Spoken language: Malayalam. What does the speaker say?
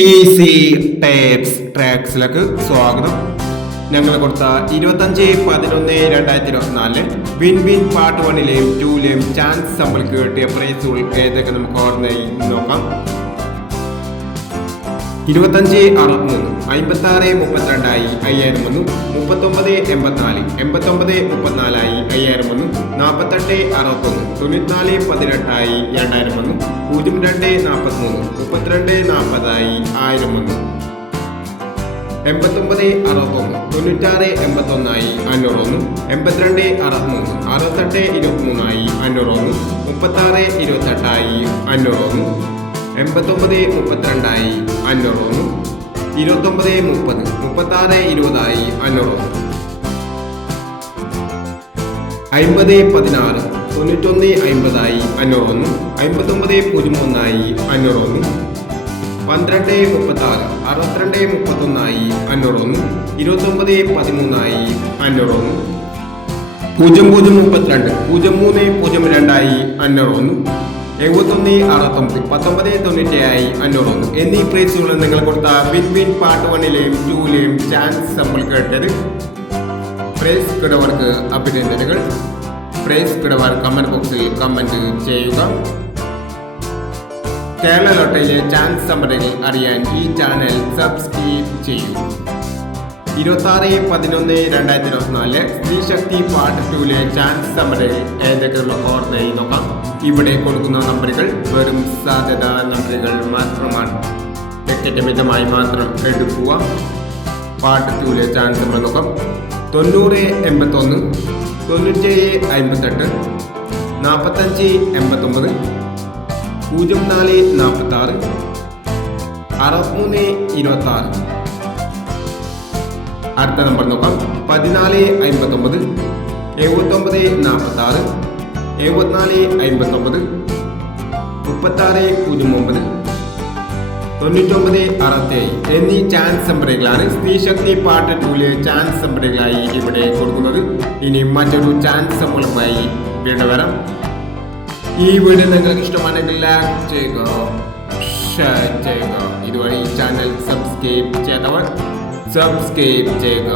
ഈസി ടേപ്സ് ട്രാക്സിലേക്ക് സ്വാഗതം. ഞങ്ങൾ കൊടുത്ത 25/11/2024 വിൻ വിൻ പാർട്ട് 1ലെയും 2ലെയും ചാൻസ് നമ്മൾക്ക് കിട്ടിയ പ്രൈസുകൾ ഏതൊക്കെ നമുക്ക് ഓർമ്മയായി നോക്കാം. 25/63 56/32 5001, 39/84 89/34 5001, 48/61 94/18 2001, 02/43 32/40 1001, 89/61 96/81 501, 82/63 68/23 501, 36/28 501, 89/32 501, 29/30 36/20 501, 50/16 91/50 501, 59/03 501, 12/36 62/31 501, 29/13 501, 0032 0302 501, 71/69 19/97 501 എന്നീ പ്രൈസുകൾ നിങ്ങൾ കൊടുത്ത വിൻ വിൻ പാർട്ട് 1ലെയും 2ലെയും ചാൻസ് നമ്മൾ കേട്ടത്. പ്രൈസ് കിടവർക്ക് അഭിനന്ദനങ്ങൾ. പ്രൈസ് കിടവർ കമന്റ് ബോക്സിൽ കമന്റ് ചെയ്യുക. കേരള ലോട്ടറിയിലെ ചാൻസ് സമ്മതങ്ങൾ അറിയാൻ ഈ ചാനൽ സബ്സ്ക്രൈബ് ചെയ്യൂ. 26/11/2024 സ്ത്രീശക്തി പാർട്ട് 2ലെ ചാൻസ് സമ്മതങ്ങൾ ഏതൊക്കെയുള്ള ഓർമ്മയായി നോക്കാം. ഇവിടെ കൊടുക്കുന്ന നമ്പറുകൾ വെറും സാധ്യത നമ്പറുകൾ മാത്രമാണ്. ടിക്കറ്റ് മിതമായി മാത്രം എടുക്കുക. പാർട്ട് 2ലെ ചാൻസ് നമ്മൾ നോക്കാം. 90/81 97/58 45/89 04/46 63/26. അടുത്ത നമ്പർ നോക്കാം. 14/59 79/46 74/59 36/09 99/67 എന്നീ ചാൻസ് നമ്പറുകളാണ് സ്ത്രീശക്തി പാർട്ട് 2ലെ ചാൻസ് നമ്പറുകളായി ഇവിടെ കൊടുക്കുന്നത്. ഇനി മറ്റൊരു ചാൻസ് നമ്പറുമായി വീണ്ടും വരാം. ഈ വീഡിയോ നിങ്ങൾക്ക് ഇഷ്ടമാണെങ്കിൽ ലൈക്ക് ചെയ്യുക, ഷെയർ ചെയ്യുക. ഇതുവഴി ചാനൽ സബ്സ്ക്രൈബ് ചെയ്യാത്തവർ സബ്സ്ക്രൈബ് ചെയ്യുക.